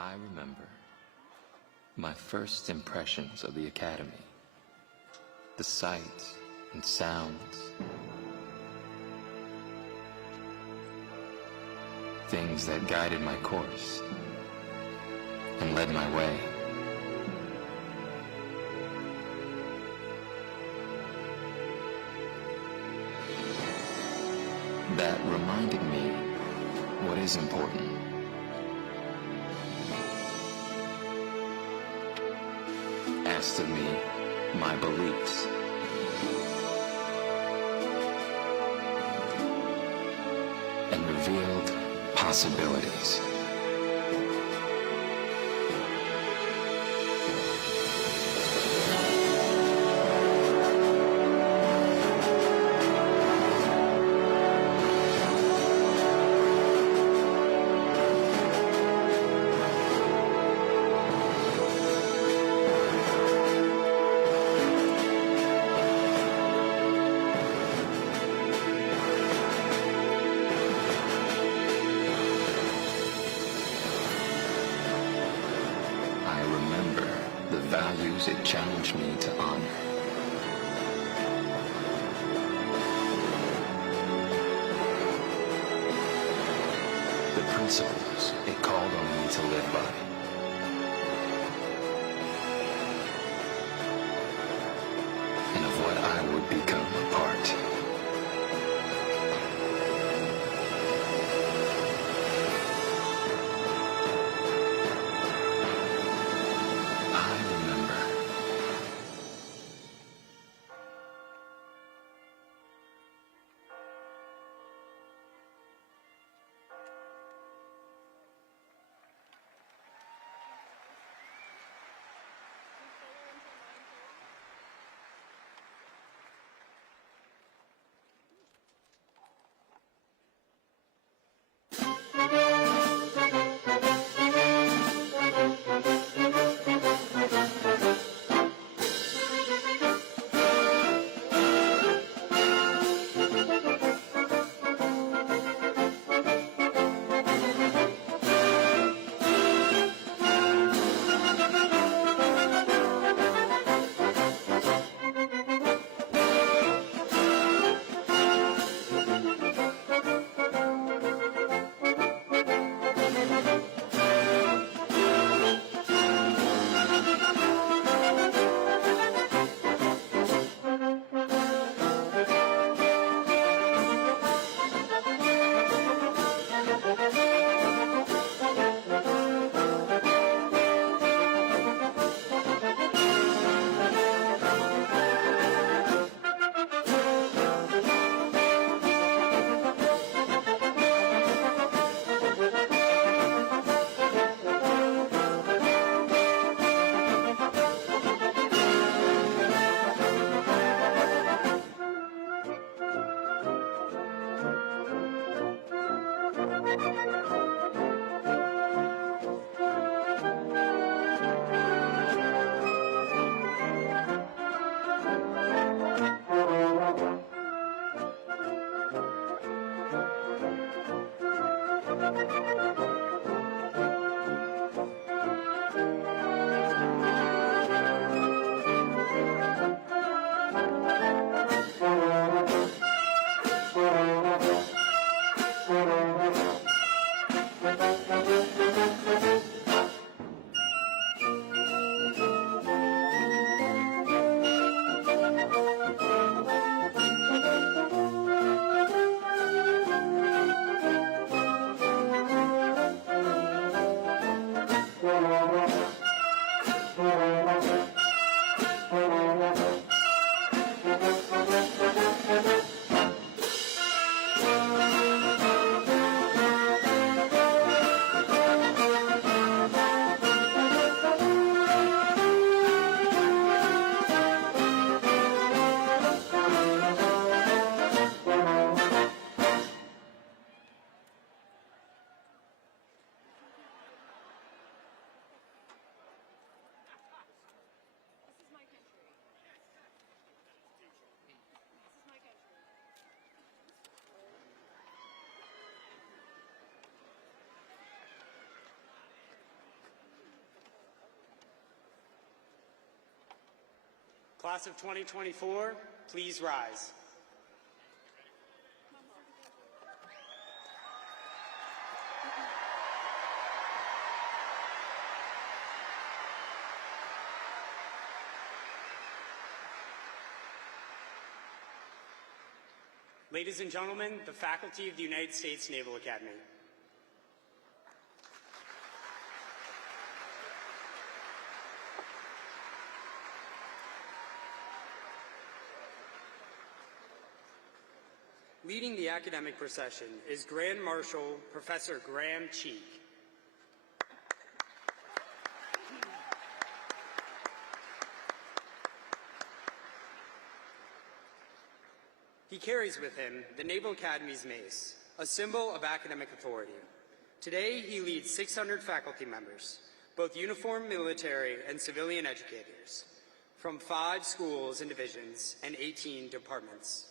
I remember my first impressions of the Academy, the sights and sounds, things that guided my course and led my way. That reminded me what is important. Asked of me my beliefs. And revealed possibilities. Values it challenged me to honor. The principles it called on me to live by. And of what I would become a part. Class of 2024, please rise. Ladies and gentlemen, the faculty of the United States Naval Academy. Leading the academic procession is Grand Marshal Professor Graham Cheek. He carries with him the Naval Academy's mace, a symbol of academic authority. Today, he leads 600 faculty members, both uniformed military and civilian educators, from 5 schools and divisions and 18 departments.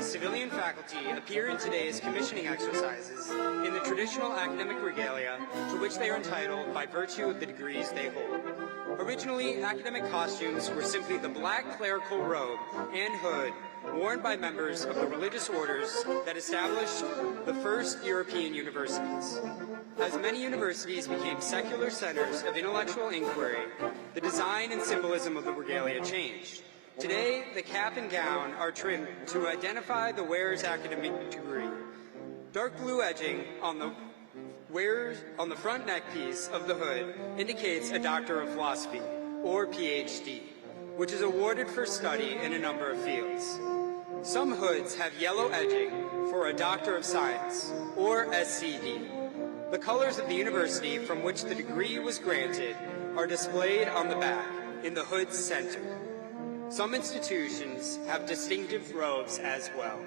Civilian faculty appear in today's commissioning exercises in the traditional academic regalia to which they are entitled by virtue of the degrees they hold. Originally, academic costumes were simply the black clerical robe and hood worn by members of the religious orders that established the first European universities. As many universities became secular centers of intellectual inquiry, the design and symbolism of the regalia changed. Today, the cap and gown are trimmed to identify the wearer's academic degree. Dark blue edging on the front neck piece of the hood indicates a Doctor of Philosophy, or PhD, which is awarded for study in a number of fields. Some hoods have yellow edging for a Doctor of Science, or SCD. The colors of the university from which the degree was granted are displayed on the back in the hood's center. Some institutions have distinctive robes as well.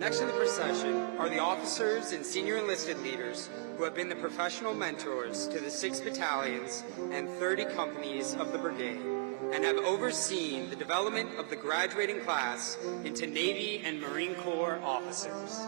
Next in the procession are the officers and senior enlisted leaders who have been the professional mentors to the 6 battalions and 30 companies of the brigade and have overseen the development of the graduating class into Navy and Marine Corps officers.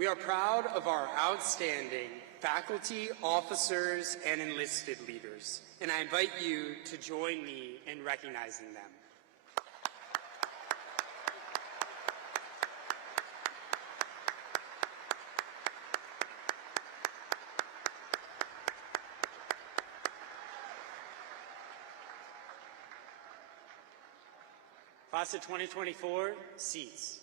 We are proud of our outstanding faculty, officers, and enlisted leaders, and I invite you to join me in recognizing them. Class of 2024, seats.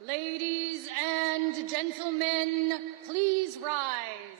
Ladies and gentlemen, please rise.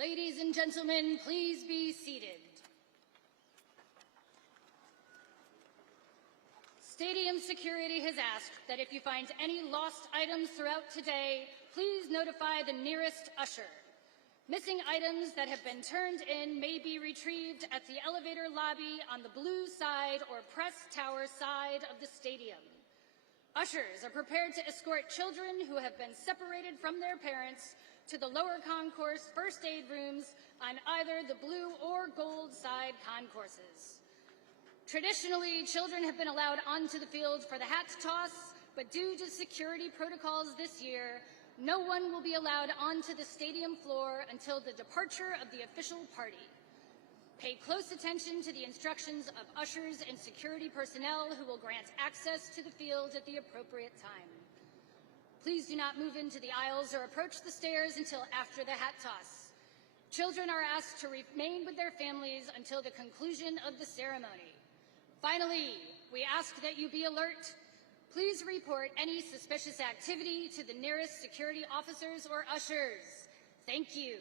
Ladies and gentlemen, please be seated. Stadium security has asked that if you find any lost items throughout today, please notify the nearest usher. Missing items that have been turned in may be retrieved at the elevator lobby on the blue side or press tower side of the stadium. Ushers are prepared to escort children who have been separated from their parents to the lower concourse first aid rooms on either the blue or gold side concourses. Traditionally, children have been allowed onto the field for the hat toss, but due to security protocols this year, no one will be allowed onto the stadium floor until the departure of the official party. Pay close attention to the instructions of ushers and security personnel who will grant access to the field at the appropriate time. Please do not move into the aisles or approach the stairs until after the hat toss. Children are asked to remain with their families until the conclusion of the ceremony. Finally, we ask that you be alert. Please report any suspicious activity to the nearest security officers or ushers. Thank you.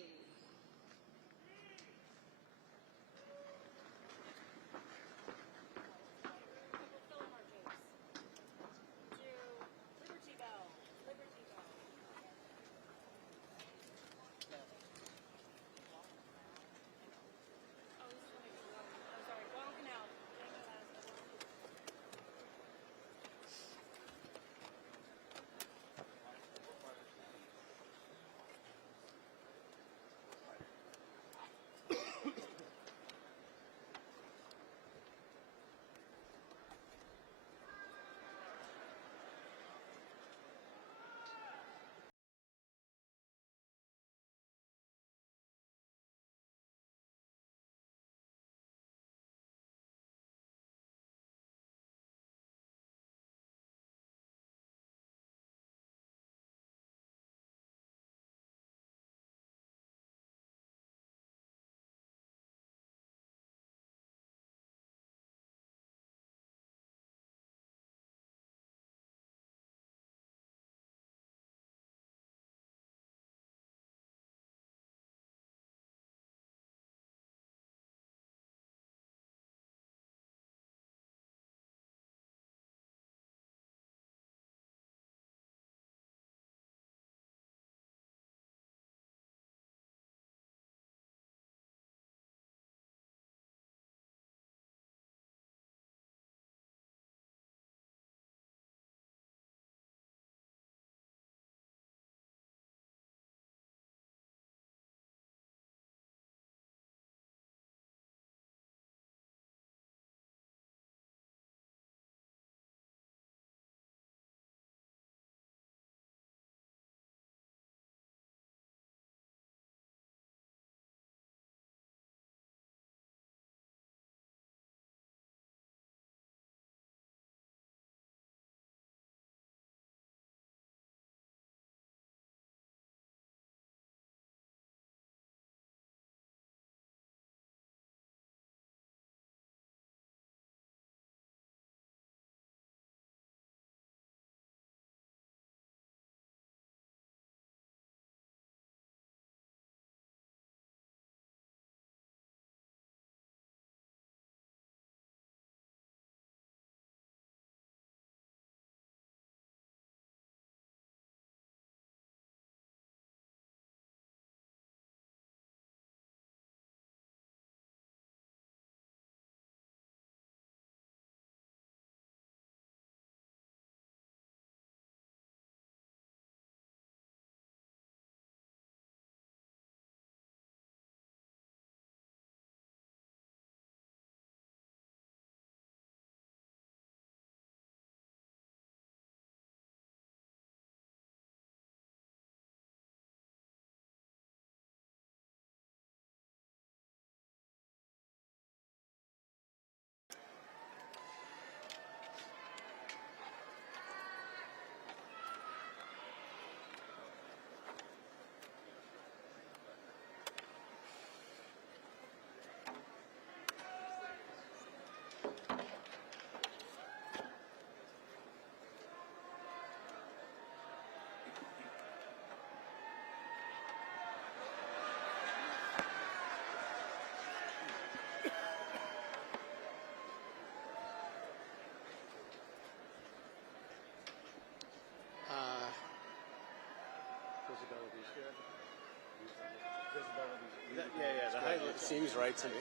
Yeah, the height seems right to me.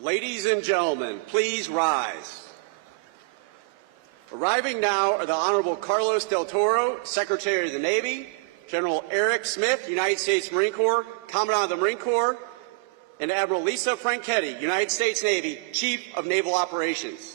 Ladies and gentlemen, please rise. Arriving now are the Honorable Carlos Del Toro, Secretary of the Navy, General Eric Smith, United States Marine Corps, Commandant of the Marine Corps, and Admiral Lisa Franchetti, United States Navy, Chief of Naval Operations.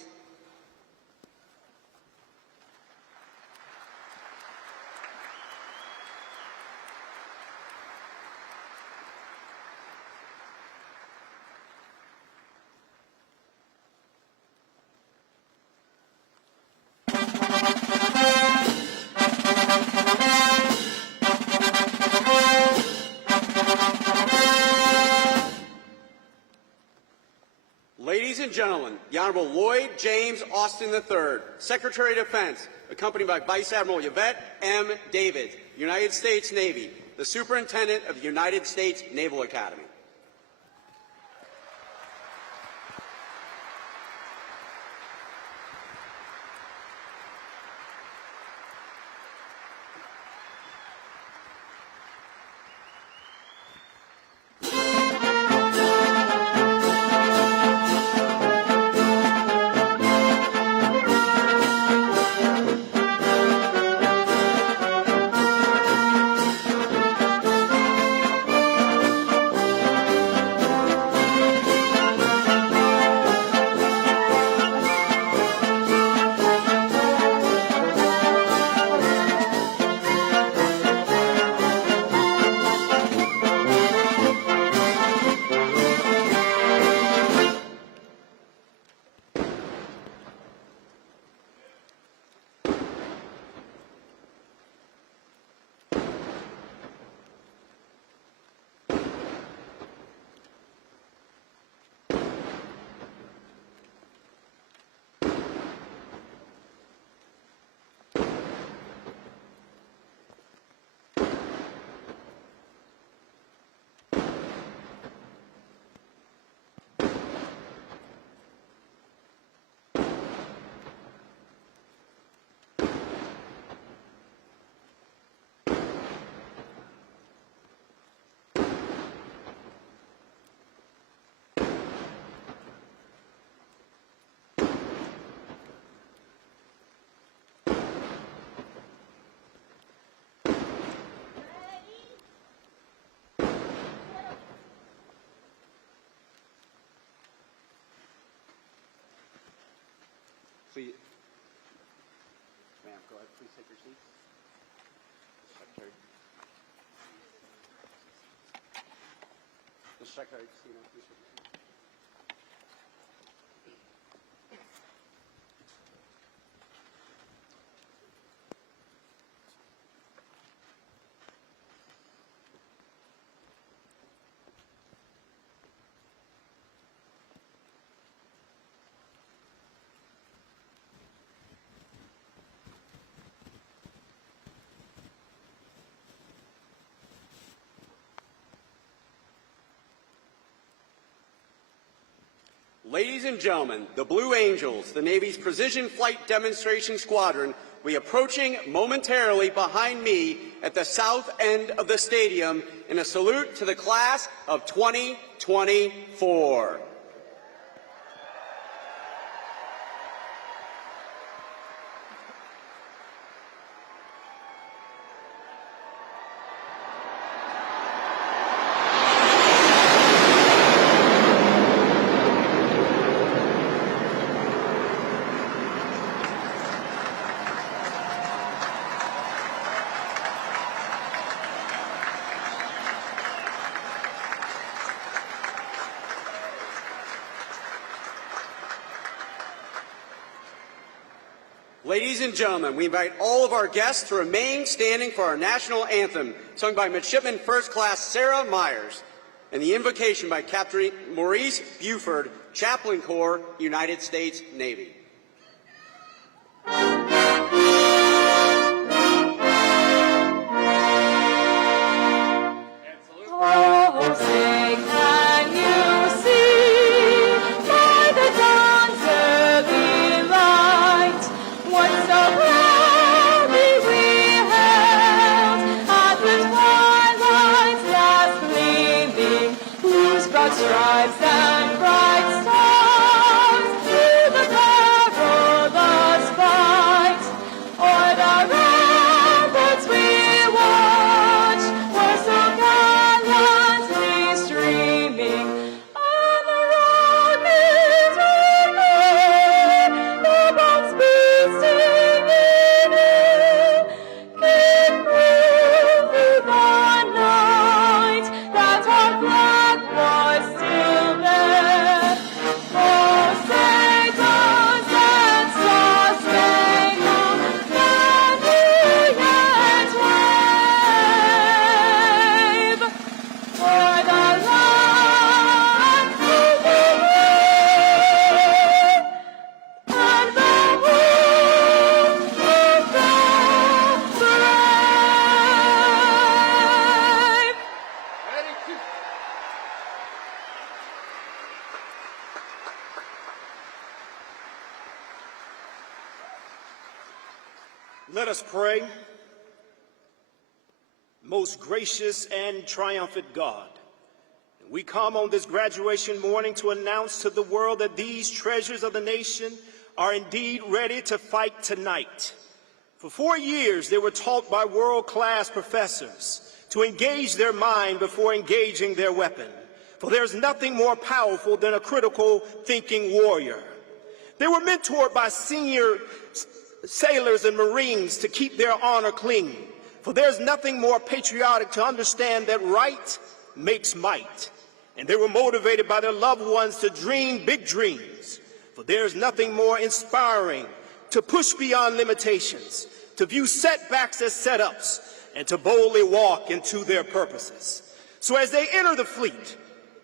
Ladies and gentlemen, the Honorable Lloyd James Austin III, Secretary of Defense, accompanied by Vice Admiral Yvette M. David, United States Navy, the Superintendent of the United States Naval Academy. Please, ma'am, go ahead. Please take your seats. Secretary. The Secretary, please take your seat. Ladies and gentlemen, the Blue Angels, the Navy's Precision Flight Demonstration Squadron, will be approaching momentarily behind me at the south end of the stadium in a salute to the class of 2024. Ladies and gentlemen, we invite all of our guests to remain standing for our national anthem, sung by Midshipman First Class Sarah Myers, and the invocation by Captain Maurice Buford, Chaplain Corps, United States Navy. Stripes and bright stars. Let us pray. Most gracious and triumphant God, we come on this graduation morning to announce to the world that these treasures of the nation are indeed ready to fight tonight. For 4 years, they were taught by world-class professors to engage their mind before engaging their weapon. For there's nothing more powerful than a critical thinking warrior. They were mentored by senior sailors and Marines to keep their honor clean. For there's nothing more patriotic to understand that right makes might. And they were motivated by their loved ones to dream big dreams. For there's nothing more inspiring to push beyond limitations, to view setbacks as setups, and to boldly walk into their purposes. So as they enter the fleet,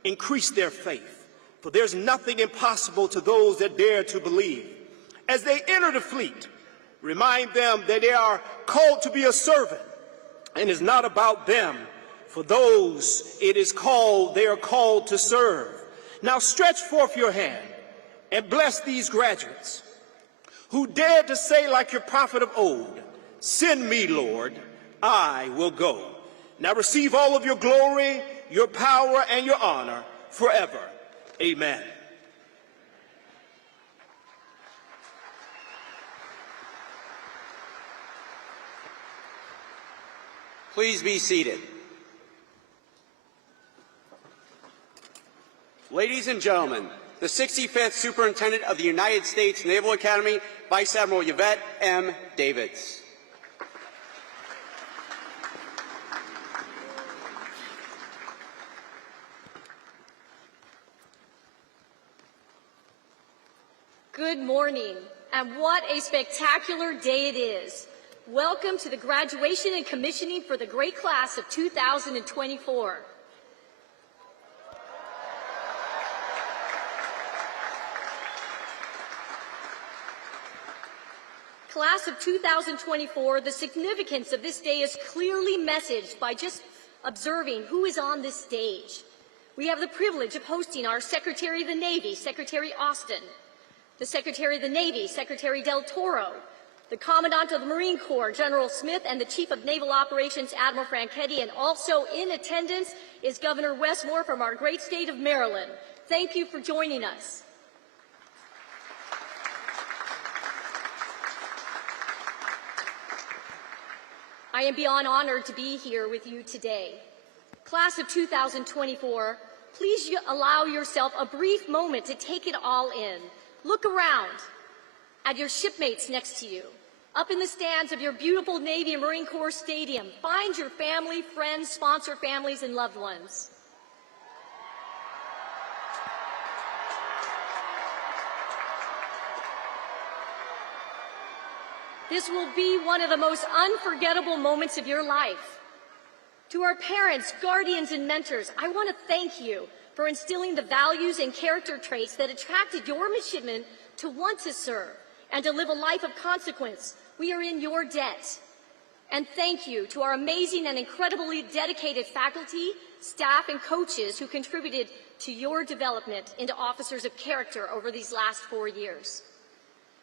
increase their faith. For there's nothing impossible to those that dare to believe. As they enter the fleet, remind them that they are called to be a servant, and it's not about them. For those it is called, they are called to serve. Now stretch forth your hand and bless these graduates who dared to say like your prophet of old, "Send me, Lord, I will go." Now receive all of your glory, your power, and your honor forever. Amen. Please be seated. Ladies and gentlemen, the 65th Superintendent of the United States Naval Academy, Vice Admiral Yvette M. Davids. Good morning, and what a spectacular day it is. Welcome to the graduation and commissioning for the great class of 2024. Class of 2024, the significance of this day is clearly messaged by just observing who is on this stage. We have the privilege of hosting our Secretary of the Navy, Secretary Austin, the Secretary of the Navy, Secretary Del Toro, the Commandant of the Marine Corps, General Smith, and the Chief of Naval Operations, Admiral Franchetti, and also in attendance is Governor Wes Moore from our great state of Maryland. Thank you for joining us. I am beyond honored to be here with you today. Class of 2024, please allow yourself a brief moment to take it all in. Look around at your shipmates next to you. Up in the stands of your beautiful Navy and Marine Corps Stadium, find your family, friends, sponsor families, and loved ones. This will be one of the most unforgettable moments of your life. To our parents, guardians, and mentors, I want to thank you for instilling the values and character traits that attracted your midshipmen to want to serve and to live a life of consequence. We are in your debt. And thank you to our amazing and incredibly dedicated faculty, staff, and coaches who contributed to your development into officers of character over these last 4 years.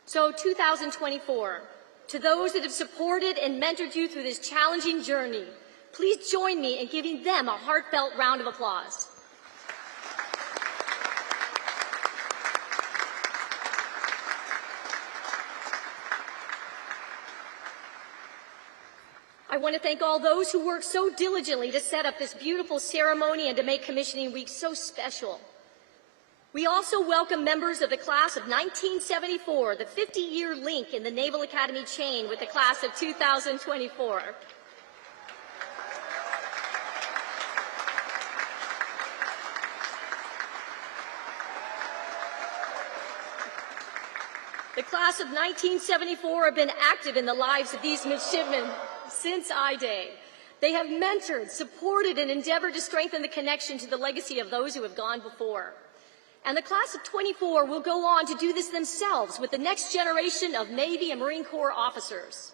So 2024, to those that have supported and mentored you through this challenging journey, please join me in giving them a heartfelt round of applause. I want to thank all those who worked so diligently to set up this beautiful ceremony and to make Commissioning Week so special. We also welcome members of the class of 1974, the 50-year link in the Naval Academy chain with the class of 2024. The class of 1974 have been active in the lives of these midshipmen since I-Day. They have mentored, supported, and endeavored to strengthen the connection to the legacy of those who have gone before. And the class of 24 will go on to do this themselves with the next generation of Navy and Marine Corps officers.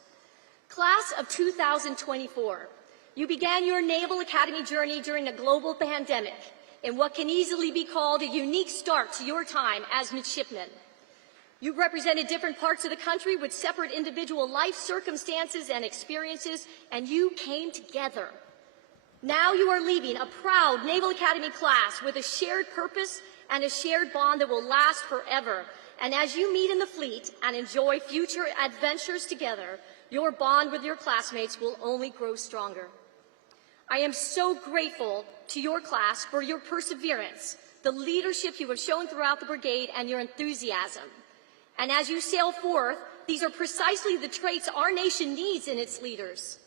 Class of 2024, you began your Naval Academy journey during a global pandemic in what can easily be called a unique start to your time as midshipmen. You represented different parts of the country with separate individual life circumstances and experiences, and you came together. Now you are leaving a proud Naval Academy class with a shared purpose and a shared bond that will last forever. And as you meet in the fleet and enjoy future adventures together, your bond with your classmates will only grow stronger. I am so grateful to your class for your perseverance, the leadership you have shown throughout the brigade, and your enthusiasm. And as you sail forth, these are precisely the traits our nation needs in its leaders.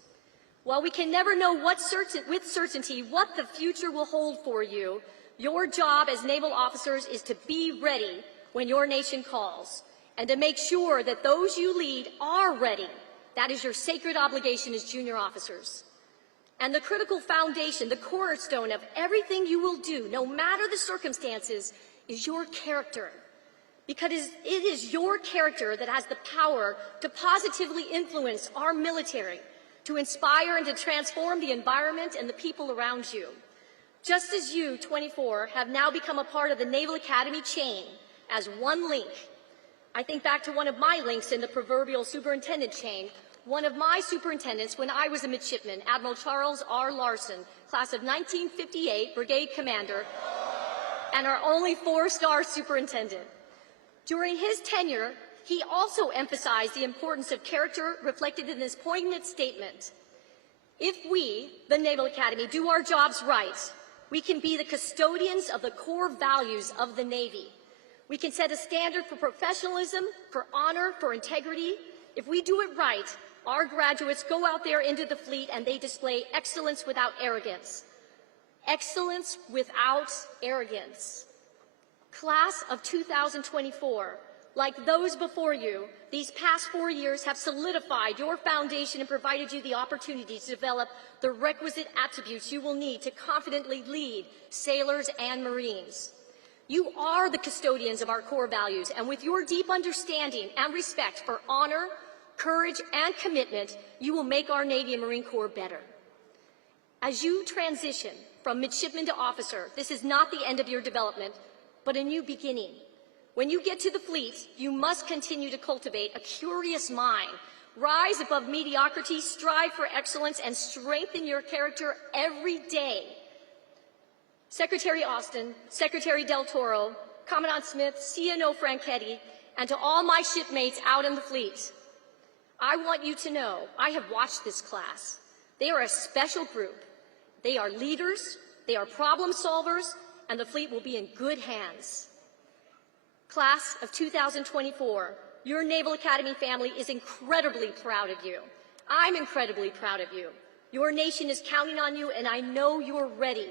While we can never know with certainty what the future will hold for you, your job as naval officers is to be ready when your nation calls, and to make sure that those you lead are ready. That is your sacred obligation as junior officers. And the critical foundation, the cornerstone of everything you will do, no matter the circumstances, is your character. Because it is your character that has the power to positively influence our military, to inspire and to transform the environment and the people around you. Just as you, 24, have now become a part of the Naval Academy chain as one link. I think back to one of my links in the proverbial superintendent chain. One of my superintendents when I was a midshipman, Admiral Charles R. Larson, class of 1958, brigade commander, and our only 4-star superintendent. During his tenure, he also emphasized the importance of character reflected in this poignant statement. If we, the Naval Academy, do our jobs right, we can be the custodians of the core values of the Navy. We can set a standard for professionalism, for honor, for integrity. If we do it right, our graduates go out there into the fleet and they display excellence without arrogance. Excellence without arrogance. Class of 2024, like those before you, these past 4 years have solidified your foundation and provided you the opportunity to develop the requisite attributes you will need to confidently lead sailors and Marines. You are the custodians of our core values, and with your deep understanding and respect for honor, courage, and commitment, you will make our Navy and Marine Corps better. As you transition from midshipman to officer, this is not the end of your development, but a new beginning. When you get to the fleet, you must continue to cultivate a curious mind, rise above mediocrity, strive for excellence, and strengthen your character every day. Secretary Austin, Secretary Del Toro, Commandant Smith, CNO Franchetti, and to all my shipmates out in the fleet, I want you to know I have watched this class. They are a special group. They are leaders, they are problem solvers, and the fleet will be in good hands. Class of 2024, your Naval Academy family is incredibly proud of you. I'm incredibly proud of you. Your nation is counting on you, and I know you're ready,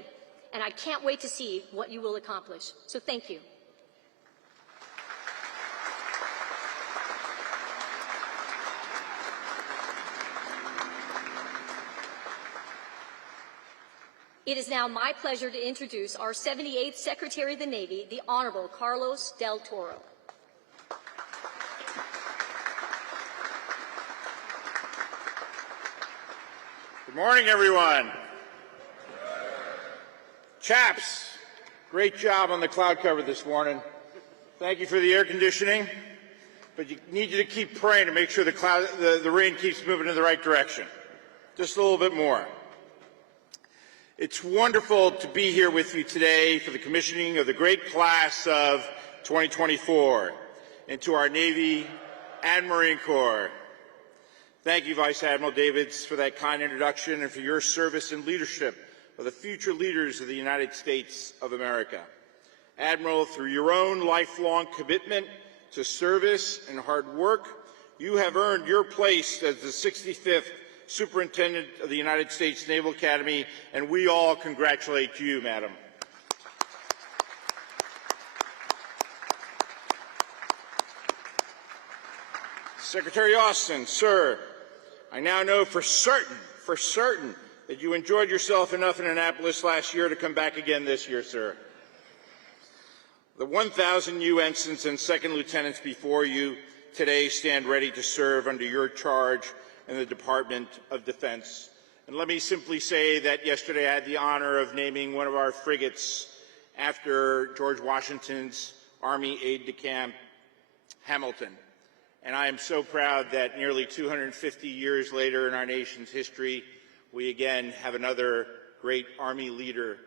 and I can't wait to see what you will accomplish. So thank you. It is now my pleasure to introduce our 78th Secretary of the Navy, the Honorable Carlos Del Toro. Good morning, everyone. Chaps, great job on the cloud cover this morning. Thank you for the air conditioning, but you need you to keep praying to make sure the rain keeps moving in the right direction. Just a little bit more. It's wonderful to be here with you today for the commissioning of the great class of 2024 and to our Navy and Marine Corps. Thank you, Vice Admiral Davids, for that kind introduction and for your service and leadership of the future leaders of the United States of America. Admiral, through your own lifelong commitment to service and hard work, you have earned your place as the 65th Superintendent of the United States Naval Academy, and we all congratulate you, Madam. Secretary Austin, sir, I now know for certain, that you enjoyed yourself enough in Annapolis last year to come back again this year, sir. The 1,000 new ensigns and second lieutenants before you today stand ready to serve under your charge in the Department of Defense. And let me simply say that yesterday I had the honor of naming one of our frigates after George Washington's Army aide-de-camp, Hamilton. And I am so proud that nearly 250 years later in our nation's history, we again have another great Army leader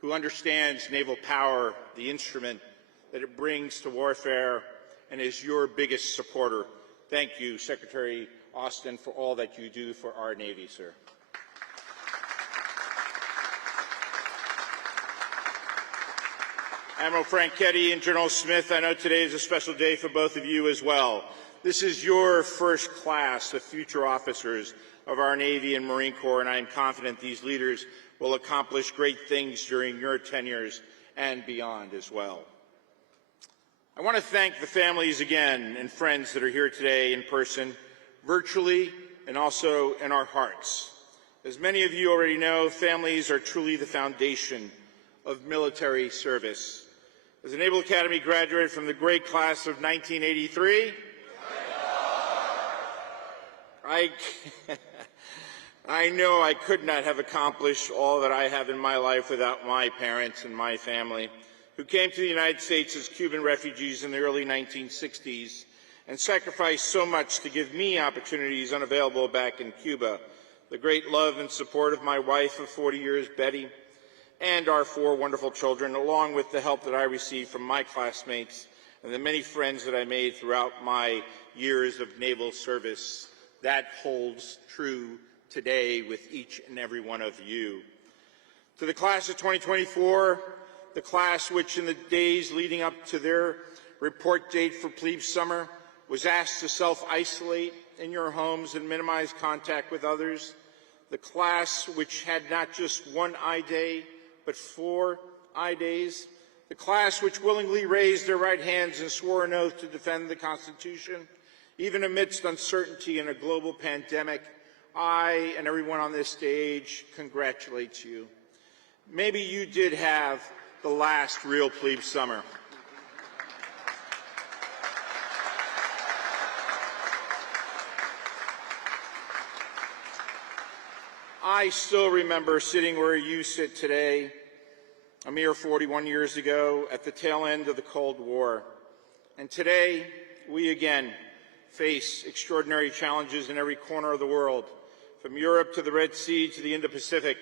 who understands naval power, the instrument that it brings to warfare, and is your biggest supporter. Thank you, Secretary Austin, for all that you do for our Navy, sir. Admiral Franchetti and General Smith, I know today is a special day for both of you as well. This is your first class of future officers of our Navy and Marine Corps, and I am confident these leaders will accomplish great things during your tenures and beyond as well. I want to thank the families again and friends that are here today in person, virtually, and also in our hearts. As many of you already know, families are truly the foundation of military service. As a Naval Academy graduate from the great class of 1983, I know I could not have accomplished all that I have in my life without my parents and my family, who came to the United States as Cuban refugees in the early 1960s and sacrificed so much to give me opportunities unavailable back in Cuba. The great love and support of my wife of 40 years, Betty, and our 4 wonderful children, along with the help that I received from my classmates and the many friends that I made throughout my years of naval service. That holds true today with each and every one of you. To the class of 2024, the class which in the days leading up to their report date for plebe summer was asked to self-isolate in your homes and minimize contact with others, the class which had not just 1 I day, but 4 I days, the class which willingly raised their right hands and swore an oath to defend the Constitution, even amidst uncertainty and a global pandemic, I and everyone on this stage congratulate you. Maybe you did have the last real plebe summer. I still remember sitting where you sit today, a mere 41 years ago, at the tail end of the Cold War. And today, we again face extraordinary challenges in every corner of the world, from Europe to the Red Sea to the Indo-Pacific.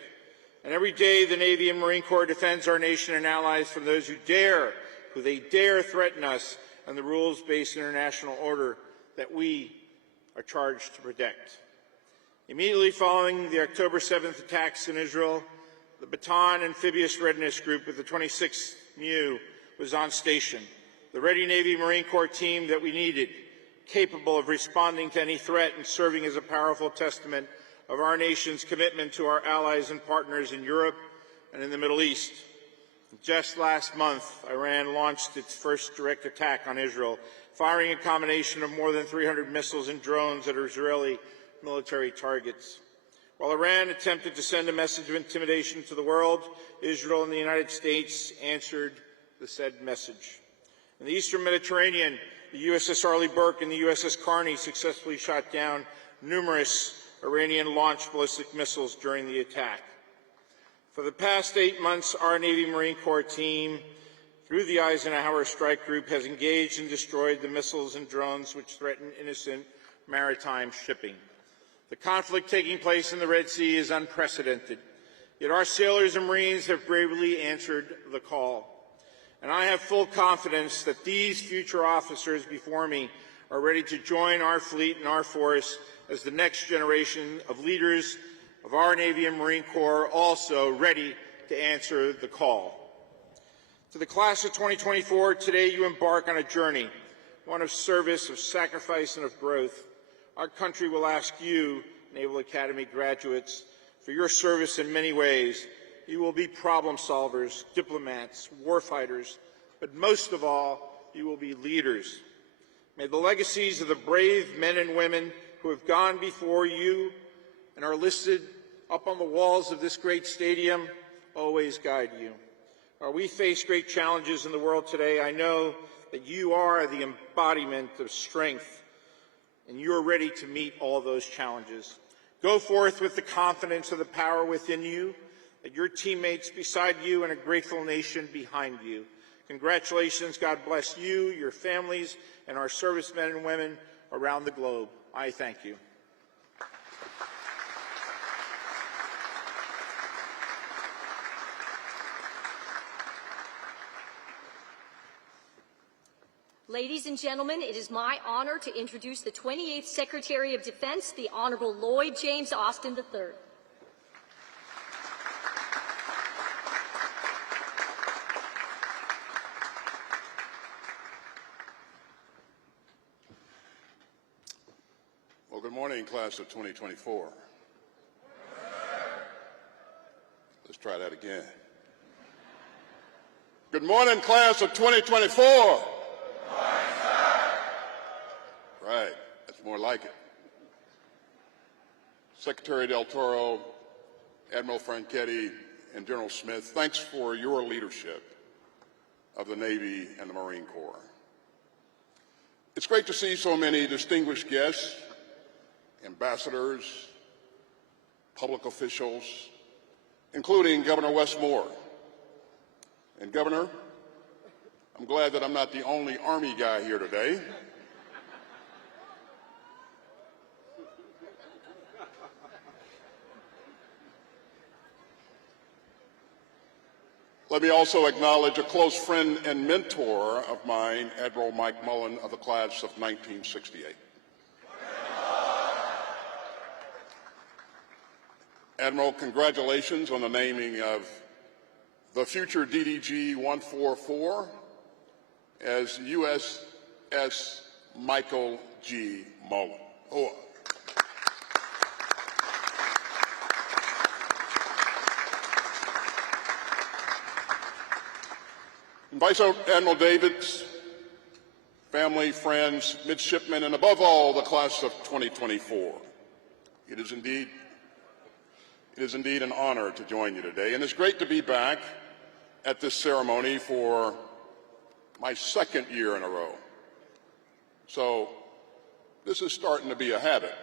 And every day, the Navy and Marine Corps defends our nation and allies from those who they dare threaten us and the rules-based international order that we are charged to protect. Immediately following the October 7th attacks in Israel, the Bataan Amphibious Readiness Group with the 26th MEU was on station, the ready Navy Marine Corps team that we needed, capable of responding to any threat and serving as a powerful testament of our nation's commitment to our allies and partners in Europe and in the Middle East. Just last month, Iran launched its first direct attack on Israel, firing a combination of more than 300 missiles and drones at Israeli military targets. While Iran attempted to send a message of intimidation to the world, Israel and the United States answered the said message. In the Eastern Mediterranean, the USS Arleigh Burke and the USS Carney successfully shot down numerous Iranian-launched ballistic missiles during the attack. For the past 8 months, our Navy Marine Corps team, through the Eisenhower Strike Group, has engaged and destroyed the missiles and drones which threaten innocent maritime shipping. The conflict taking place in the Red Sea is unprecedented, yet our sailors and Marines have bravely answered the call. And I have full confidence that these future officers before me are ready to join our fleet and our force as the next generation of leaders of our Navy and Marine Corps, also ready to answer the call. To the class of 2024, today you embark on a journey, one of service, of sacrifice, and of growth. Our country will ask you, Naval Academy graduates, for your service in many ways. You will be problem solvers, diplomats, warfighters, but most of all, you will be leaders. May the legacies of the brave men and women who have gone before you and are listed up on the walls of this great stadium always guide you. While we face great challenges in the world today, I know that you are the embodiment of strength, and you are ready to meet all those challenges. Go forth with the confidence of the power within you, and your teammates beside you, and a grateful nation behind you. Congratulations. God bless you, your families, and our servicemen and women around the globe. I thank you. Ladies and gentlemen, it is my honor to introduce the 28th Secretary of Defense, the Honorable Lloyd James Austin III. Well, good morning, class of 2024. Let's try that again. Good morning, class of 2024. Right, that's more like it. Secretary Del Toro, Admiral Franchetti, and General Smith, thanks for your leadership of the Navy and the Marine Corps. It's great to see so many distinguished guests, ambassadors, public officials, including Governor Wes Moore. And Governor, I'm glad that I'm not the only Army guy here today. Let me also acknowledge a close friend and mentor of mine, Admiral Mike Mullen of the class of 1968. Admiral, congratulations on the naming of the future DDG 144 as USS Michael G. Mullen. Oh. And Vice Admiral Davids, family, friends, midshipmen, and above all, the class of 2024. It is indeed an honor to join you today, and it's great to be back at this ceremony for my second year in a row. So this is starting to be a habit.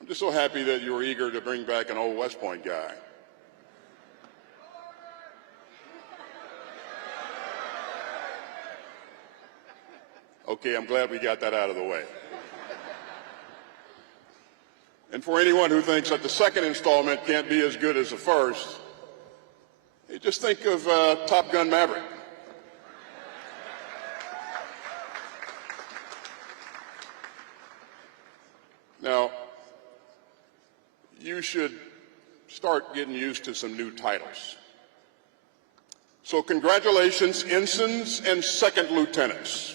I'm just so happy that you were eager to bring back an old West Point guy. Okay, I'm glad we got that out of the way. And for anyone who thinks that the second installment can't be as good as the first, hey, just think of Top Gun Maverick. Now, you should start getting used to some new titles. So congratulations, ensigns and second lieutenants.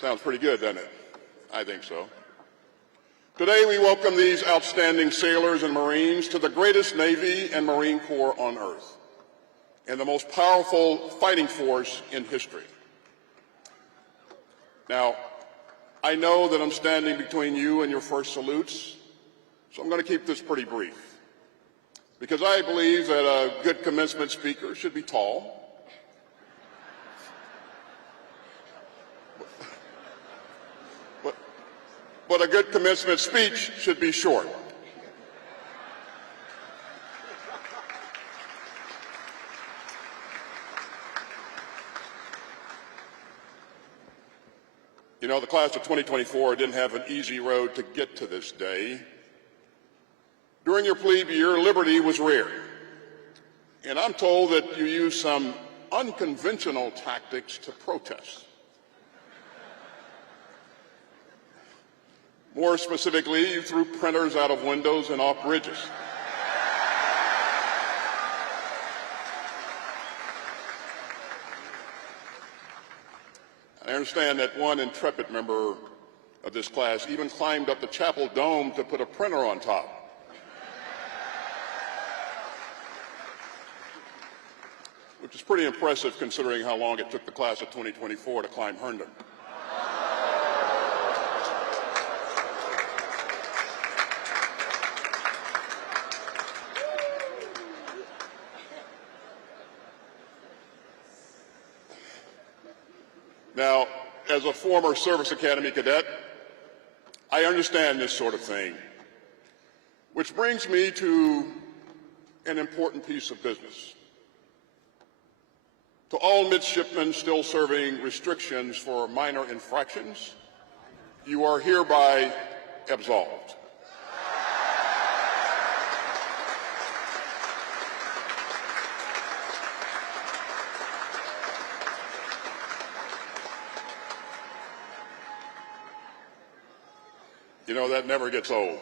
Sounds pretty good, doesn't it? I think so. Today we welcome these outstanding sailors and Marines to the greatest Navy and Marine Corps on earth and the most powerful fighting force in history. Now, I know that I'm standing between you and your first salutes, so I'm going to keep this pretty brief because I believe that a good commencement speaker should be tall, but a good commencement speech should be short. You know, the class of 2024 didn't have an easy road to get to this day. During your plebe year, liberty was rare. And I'm told that you used some unconventional tactics to protest. More specifically, you threw printers out of windows and off bridges. I understand that one intrepid member of this class even climbed up the chapel dome to put a printer on top. Which is pretty impressive considering how long it took the class of 2024 to climb Herndon. Now, as a former Service Academy cadet, I understand this sort of thing, which brings me to an important piece of business. To all midshipmen still serving restrictions for minor infractions, you are hereby absolved. You know, that never gets old.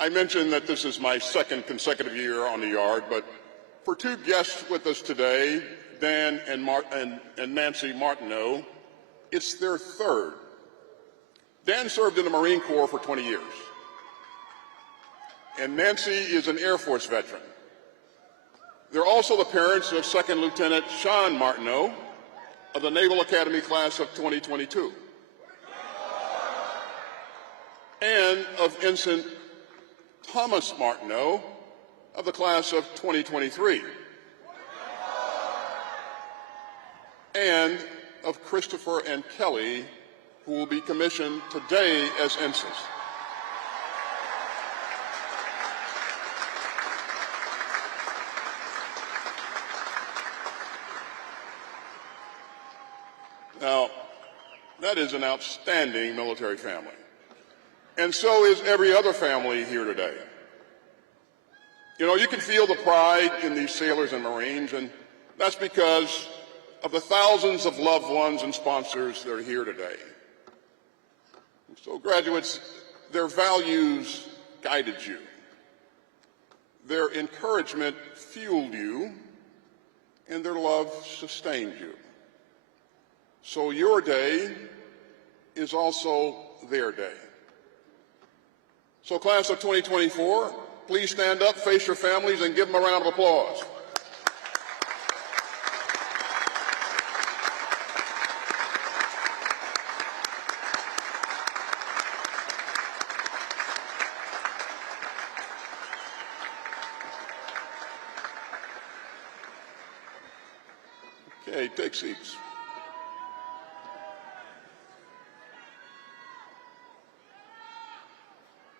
I mentioned that this is my second consecutive year on the yard, but for two guests with us today, Dan and Nancy Martineau, it's their third. Dan served in the Marine Corps for 20 years, and Nancy is an Air Force veteran. They're also the parents of Second Lieutenant Sean Martineau of the Naval Academy class of 2022, and of Ensign Thomas Martineau of the class of 2023, and of Christopher and Kelly, who will be commissioned today as ensigns. Now, that is an outstanding military family. And so is every other family here today. You know, you can feel the pride in these sailors and Marines, and that's because of the thousands of loved ones and sponsors that are here today. So, graduates, their values guided you. Their encouragement fueled you, and their love sustained you. So your day is also their day. So, class of 2024, please stand up, face your families, and give them a round of applause. Okay, take seats.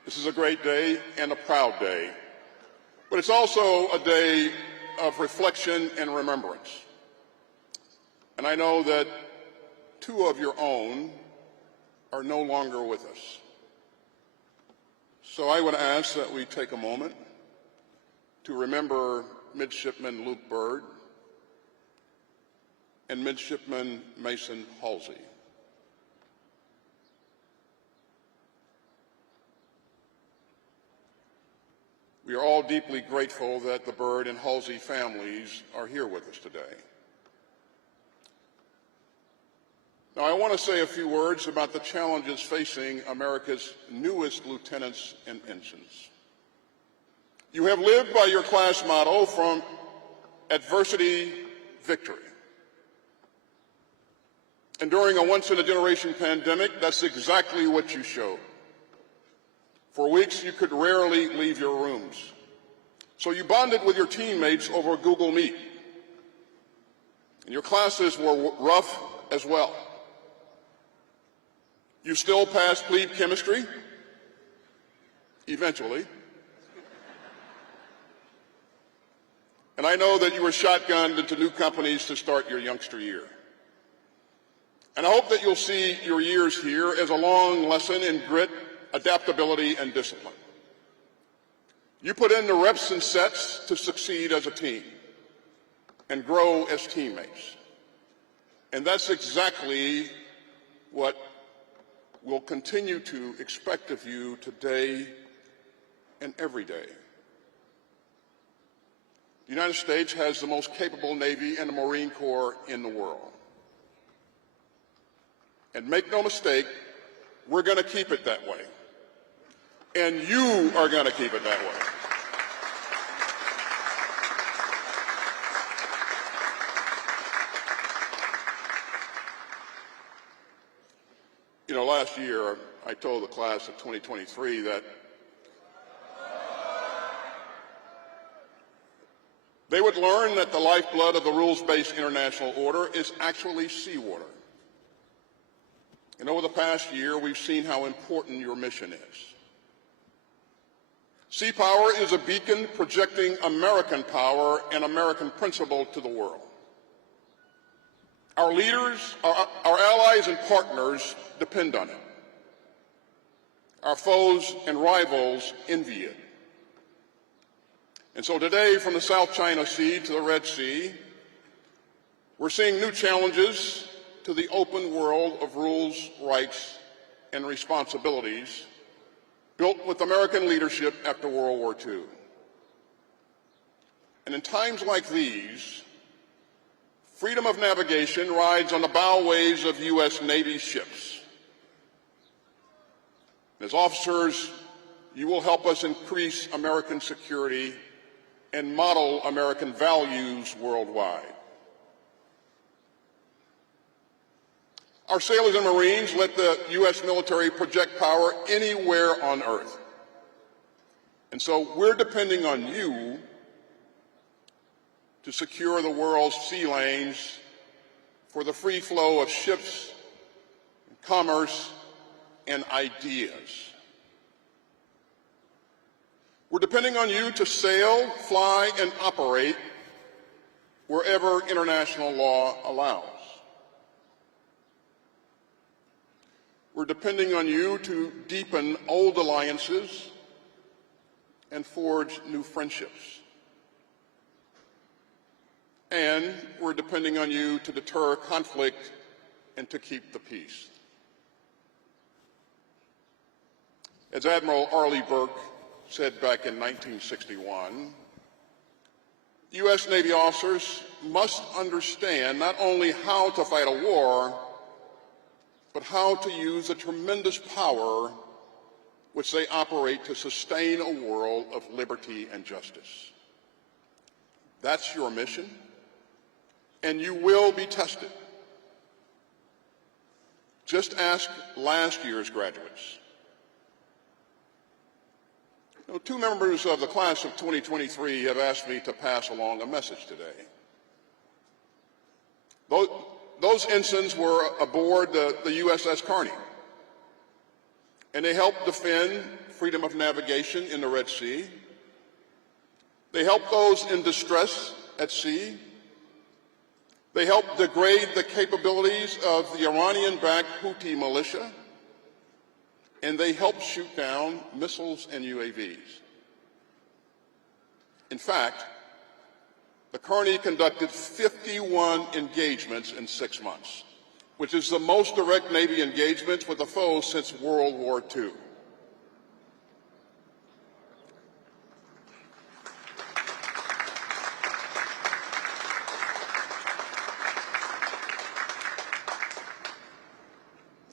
This is a great day and a proud day, but it's also a day of reflection and remembrance. And I know that two of your own are no longer with us. So I would ask that we take a moment to remember Midshipman Luke Byrd and Midshipman Mason Halsey. We are all deeply grateful that the Byrd and Halsey families are here with us today. Now, I want to say a few words about the challenges facing America's newest lieutenants and ensigns. You have lived by your class motto, from adversity, victory. And during a once-in-a-generation pandemic, that's exactly what you showed. For weeks, you could rarely leave your rooms. So you bonded with your teammates over Google Meet. And your classes were rough as well. You still passed plebe chemistry, eventually. And I know that you were shotgunned into new companies to start your youngster year. And I hope that you'll see your years here as a long lesson in grit, adaptability, and discipline. You put in the reps and sets to succeed as a team and grow as teammates. And that's exactly what we'll continue to expect of you today and every day. The United States has the most capable Navy and the Marine Corps in the world. And make no mistake, we're going to keep it that way. And you are going to keep it that way. You know, last year I told the class of 2023 that they would learn that the lifeblood of the rules-based international order is actually seawater. And over the past year, we've seen how important your mission is. Sea power is a beacon projecting American power and American principle to the world. Our leaders, our allies and partners depend on it. Our foes and rivals envy it. And so today, from the South China Sea to the Red Sea, we're seeing new challenges to the open world of rules, rights, and responsibilities built with American leadership after World War II. And in times like these, freedom of navigation rides on the bowways of U.S. Navy ships. As officers, you will help us increase American security and model American values worldwide. Our sailors and Marines let the U.S. military project power anywhere on Earth. And so we're depending on you to secure the world's sea lanes for the free flow of ships, commerce, and ideas. We're depending on you to sail, fly, and operate wherever international law allows. We're depending on you to deepen old alliances and forge new friendships. And we're depending on you to deter conflict and to keep the peace. As Admiral Arleigh Burke said back in 1961, U.S. Navy officers must understand not only how to fight a war, but how to use the tremendous power which they operate to sustain a world of liberty and justice. That's your mission, and you will be tested. Just ask last year's graduates. Two members of the class of 2023 have asked me to pass along a message today. Those ensigns were aboard the USS Kearney, and they helped defend freedom of navigation in the Red Sea. They helped those in distress at sea. They helped degrade the capabilities of the Iranian-backed Houthi militia, and they helped shoot down missiles and UAVs. In fact, the Kearney conducted 51 engagements in 6 months, which is the most direct Navy engagements with a foe since World War II.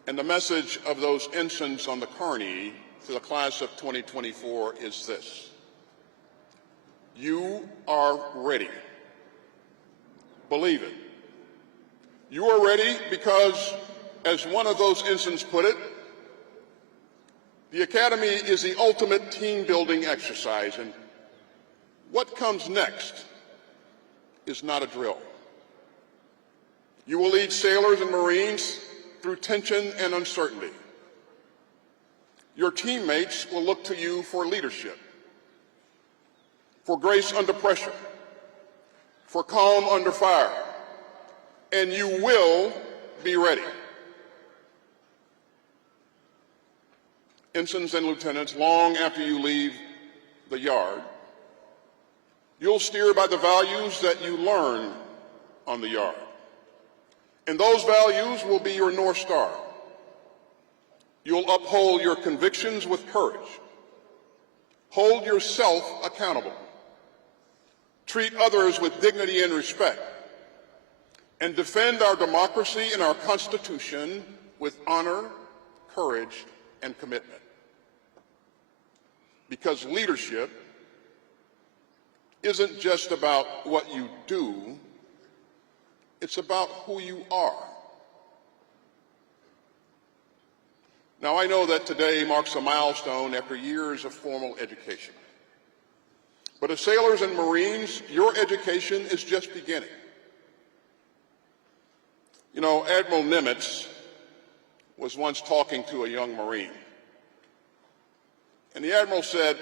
And the message of those ensigns on the Kearney to the class of 2024 is this: you are ready. Believe it. You are ready because, as one of those ensigns put it, the Academy is the ultimate team-building exercise, and what comes next is not a drill. You will lead sailors and Marines through tension and uncertainty. Your teammates will look to you for leadership, for grace under pressure, for calm under fire, and you will be ready. Ensigns and lieutenants, long after you leave the yard, you'll steer by the values that you learn on the yard. And those values will be your North Star. You'll uphold your convictions with courage. Hold yourself accountable. Treat others with dignity and respect. And defend our democracy and our Constitution with honor, courage, and commitment. Because leadership isn't just about what you do, it's about who you are. Now, I know that today marks a milestone after years of formal education. But as sailors and Marines, your education is just beginning. You know, Admiral Nimitz was once talking to a young Marine. And the Admiral said,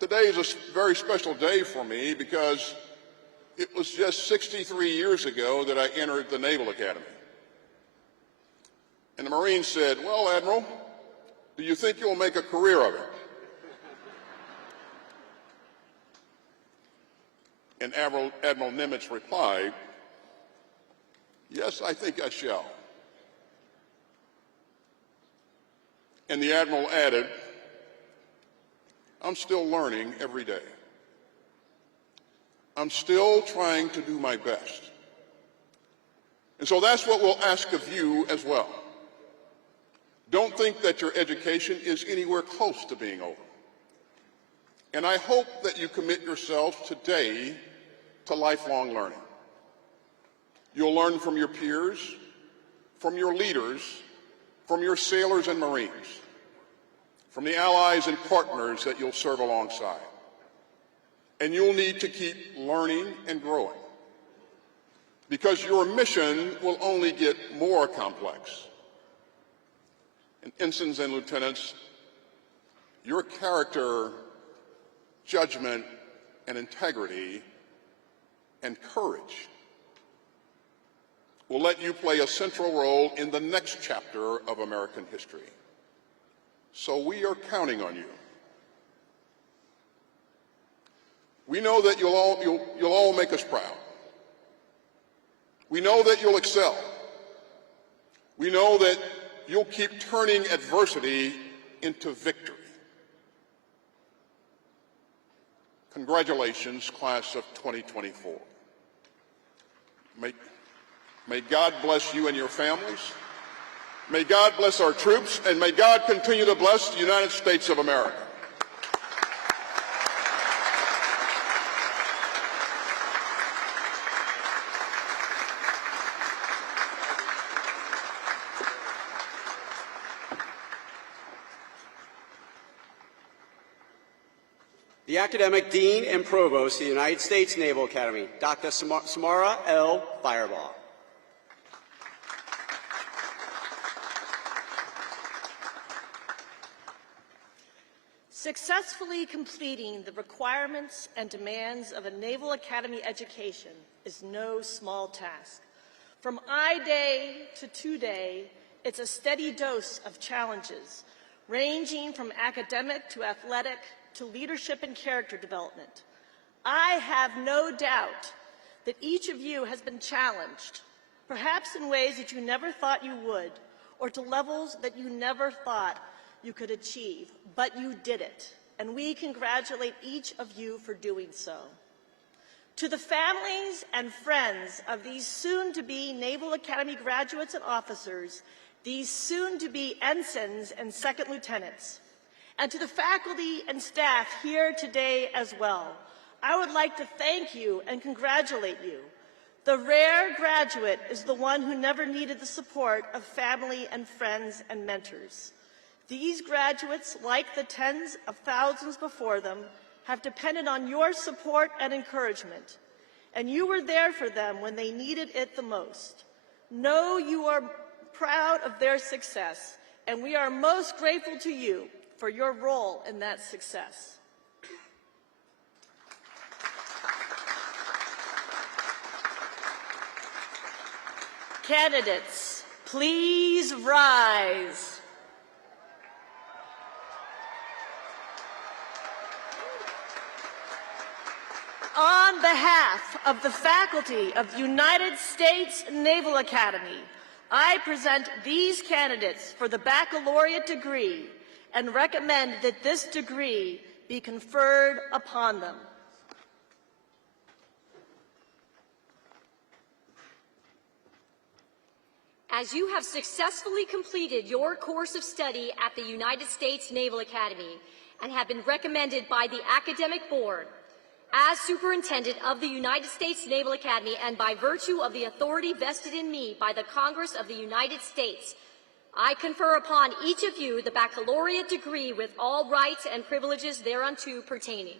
"Today is a very special day for me because it was just 63 years ago that I entered the Naval Academy." And the Marine said, "Well, Admiral, do you think you'll make a career of it?" And Admiral Nimitz replied, "Yes, I think I shall." And the Admiral added, "I'm still learning every day. I'm still trying to do my best." And so that's what we'll ask of you as well. Don't think that your education is anywhere close to being over. And I hope that you commit yourselves today to lifelong learning. You'll learn from your peers, from your leaders, from your sailors and Marines, from the allies and partners that you'll serve alongside. And you'll need to keep learning and growing, because your mission will only get more complex. And ensigns and lieutenants, your character, judgment, and integrity and courage will let you play a central role in the next chapter of American history. So we are counting on you. We know that you'll all make us proud. We know that you'll excel. We know that you'll keep turning adversity into victory. Congratulations, class of 2024. May God bless you and your families. May God bless our troops, and may God continue to bless the United States of America. The Academic Dean and Provost of the United States Naval Academy, Dr. Samara L. Firebaugh. Successfully completing the requirements and demands of a Naval Academy education is no small task. From I-Day to two-day, it's a steady dose of challenges, ranging from academic to athletic to leadership and character development. I have no doubt that each of you has been challenged, perhaps in ways that you never thought you would, or to levels that you never thought you could achieve, but you did it, and we congratulate each of you for doing so. To the families and friends of these soon-to-be Naval Academy graduates and officers, these soon-to-be ensigns and second lieutenants, and to the faculty and staff here today as well, I would like to thank you and congratulate you. The rare graduate is the one who never needed the support of family and friends and mentors. These graduates, like the tens of thousands before them, have depended on your support and encouragement, and you were there for them when they needed it the most. Know you are proud of their success, and we are most grateful to you for your role in that success. Candidates, please rise. On behalf of the faculty of the United States Naval Academy, I present these candidates for the baccalaureate degree and recommend that this degree be conferred upon them. As you have successfully completed your course of study at the United States Naval Academy and have been recommended by the Academic Board as Superintendent of the United States Naval Academy and by virtue of the authority vested in me by the Congress of the United States, I confer upon each of you the baccalaureate degree with all rights and privileges thereunto pertaining.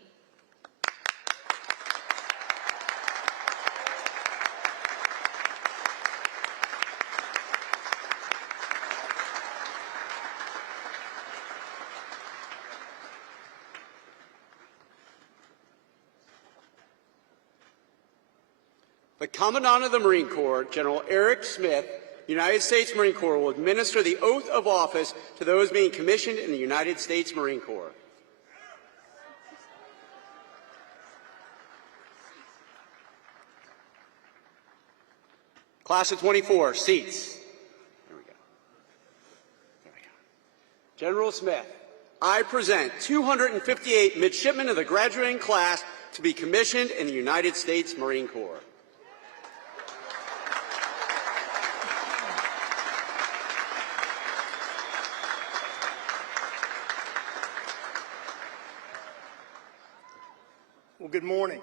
The Commandant of the Marine Corps, General Eric Smith, United States Marine Corps, will administer the oath of office to those being commissioned in the United States Marine Corps. Class of 24, seats. There we go. There we go. General Smith, I present 258 midshipmen of the graduating class to be commissioned in the United States Marine Corps. Well, good morning.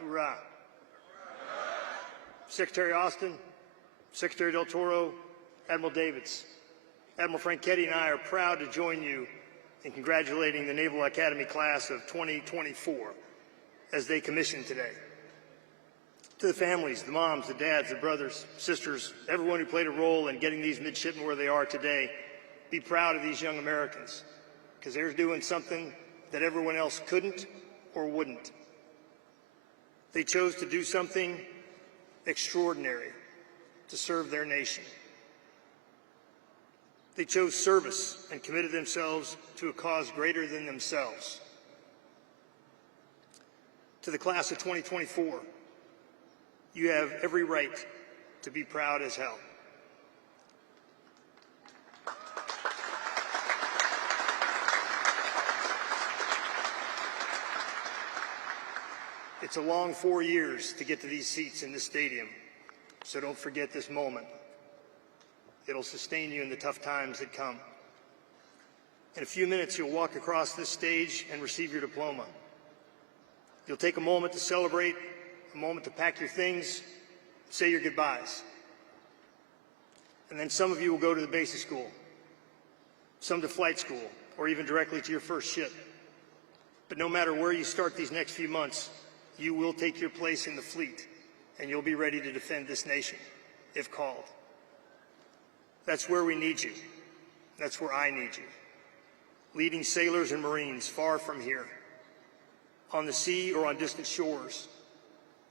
Hoorah. Secretary Austin, Secretary Del Toro, Admiral Davids, Admiral Franchetti and I are proud to join you in congratulating the Naval Academy class of 2024 as they commission today. To the families, the moms, the dads, the brothers, sisters, everyone who played a role in getting these midshipmen where they are today, be proud of these young Americans, because they're doing something that everyone else couldn't or wouldn't. They chose to do something extraordinary to serve their nation. They chose service and committed themselves to a cause greater than themselves. To the class of 2024, you have every right to be proud as hell. It's a long 4 years to get to these seats in this stadium, so don't forget this moment. It'll sustain you in the tough times that come. In a few minutes, you'll walk across this stage and receive your diploma. You'll take a moment to celebrate, a moment to pack your things, say your goodbyes. And then some of you will go to the basic school, some to flight school, or even directly to your first ship. But no matter where you start these next few months, you will take your place in the fleet, and you'll be ready to defend this nation, if called. That's where we need you. That's where I need you. Leading sailors and Marines far from here, on the sea or on distant shores,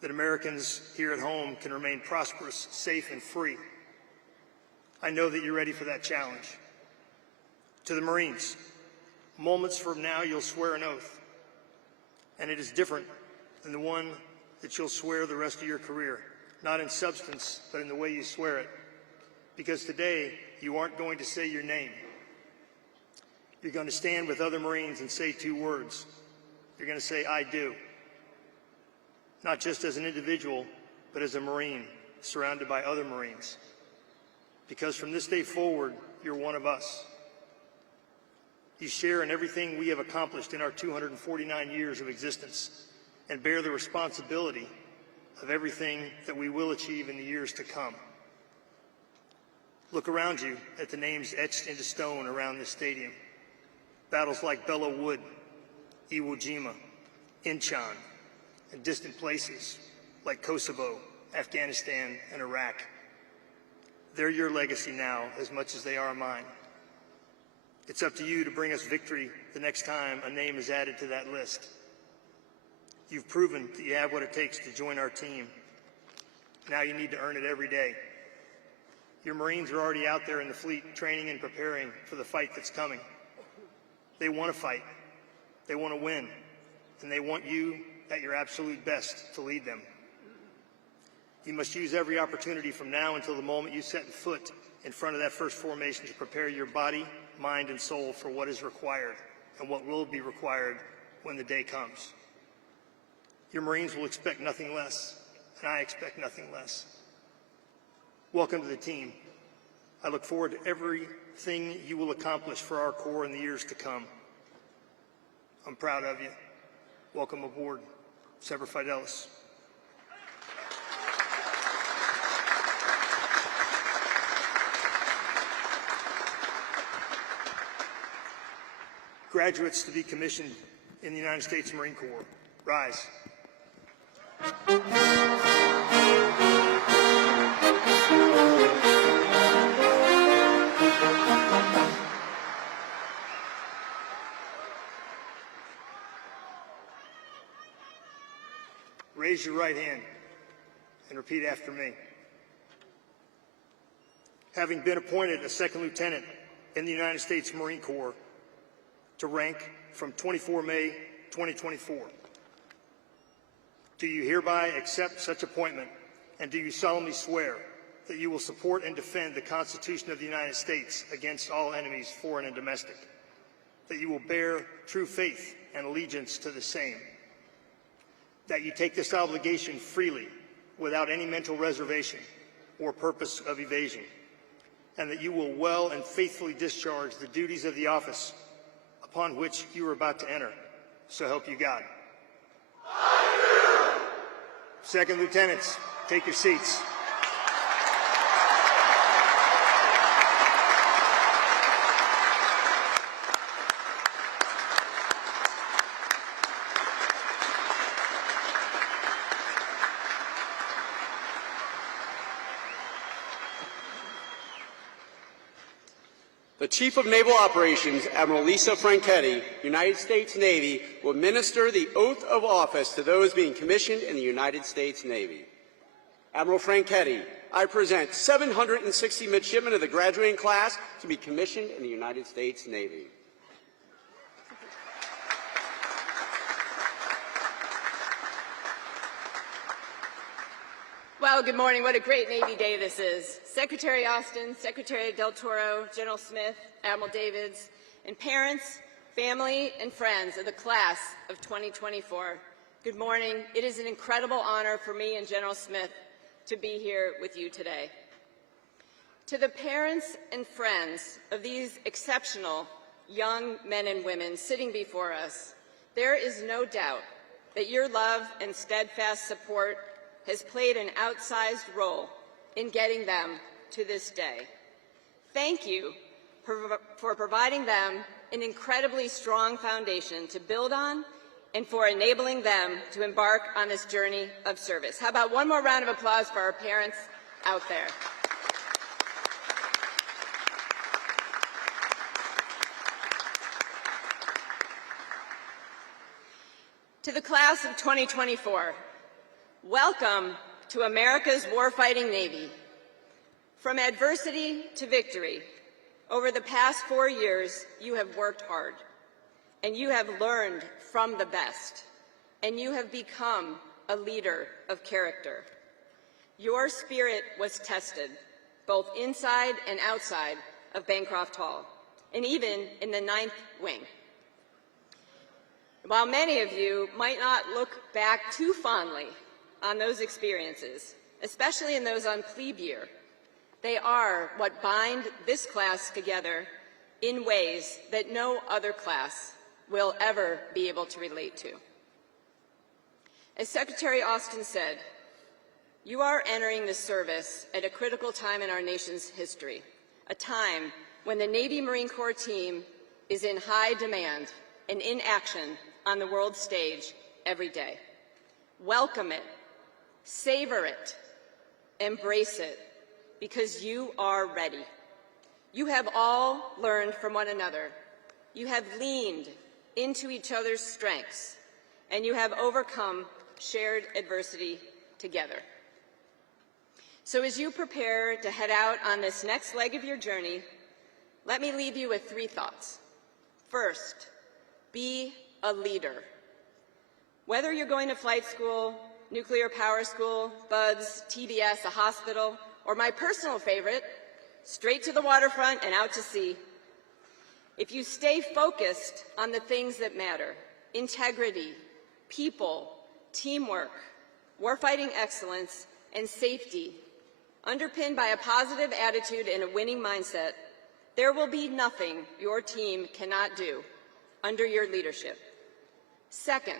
that Americans here at home can remain prosperous, safe, and free. I know that you're ready for that challenge. To the Marines, moments from now you'll swear an oath, and it is different than the one that you'll swear the rest of your career, not in substance, but in the way you swear it. Because today, you aren't going to say your name. You're going to stand with other Marines and say 2 words. You're going to say, I do. Not just as an individual, but as a Marine, surrounded by other Marines. Because from this day forward, you're one of us. You share in everything we have accomplished in our 249 years of existence, and bear the responsibility of everything that we will achieve in the years to come. Look around you at the names etched into stone around this stadium. Battles like Belleau Wood, Iwo Jima, Incheon, and distant places like Kosovo, Afghanistan, and Iraq. They're your legacy now as much as they are mine. It's up to you to bring us victory the next time a name is added to that list. You've proven that you have what it takes to join our team. Now you need to earn it every day. Your Marines are already out there in the fleet training and preparing for the fight that's coming. They want to fight. They want to win. And they want you at your absolute best to lead them. You must use every opportunity from now until the moment you set foot in front of that first formation to prepare your body, mind, and soul for what is required and what will be required when the day comes. Your Marines will expect nothing less, and I expect nothing less. Welcome to the team. I look forward to everything you will accomplish for our Corps in the years to come. I'm proud of you. Welcome aboard. Semper Fidelis. Graduates to be commissioned in the United States Marine Corps, rise. Raise your right hand and repeat after me. Having been appointed a second lieutenant in the United States Marine Corps to rank from 24 May 2024, do you hereby accept such appointment, and do you solemnly swear that you will support and defend the Constitution of the United States against all enemies, foreign and domestic, that you will bear true faith and allegiance to the same, that you take this obligation freely without any mental reservation or purpose of evasion, and that you will well and faithfully discharge the duties of the office upon which you are about to enter. So help you God. Second lieutenants, take your seats. The Chief of Naval Operations, Admiral Lisa Franchetti, United States Navy, will administer the oath of office to those being commissioned in the United States Navy. Admiral Franchetti, I present 760 midshipmen of the graduating class to be commissioned in the United States Navy. Well, good morning. What a great Navy day this is. Secretary Austin, Secretary Del Toro, General Smith, Admiral Davids, and parents, family, and friends of the class of 2024. Good morning. It is an incredible honor for me and General Smith to be here with you today. To the parents and friends of these exceptional young men and women sitting before us, there is no doubt that your love and steadfast support has played an outsized role in getting them to this day. Thank you for providing them an incredibly strong foundation to build on and for enabling them to embark on this journey of service. How about one more round of applause for our parents out there? To the class of 2024, welcome to America's warfighting Navy. From adversity to victory, over the past 4 years, you have worked hard, and you have learned from the best, and you have become a leader of character. Your spirit was tested, both inside and outside of Bancroft Hall, and even in the 9th Wing. While many of you might not look back too fondly on those experiences, especially in those on plebe year, they are what bind this class together in ways that no other class will ever be able to relate to. As Secretary Austin said, you are entering the service at a critical time in our nation's history, a time when the Navy Marine Corps team is in high demand and in action on the world stage every day. Welcome it, savor it, embrace it, because you are ready. You have all learned from one another. You have leaned into each other's strengths, and you have overcome shared adversity together. So as you prepare to head out on this next leg of your journey, let me leave you with 3 thoughts. First, be a leader. Whether you're going to flight school, nuclear power school, BUDS, TBS, a hospital, or my personal favorite, straight to the waterfront and out to sea, if you stay focused on the things that matter, integrity, people, teamwork, warfighting excellence, and safety, underpinned by a positive attitude and a winning mindset, there will be nothing your team cannot do under your leadership. Second,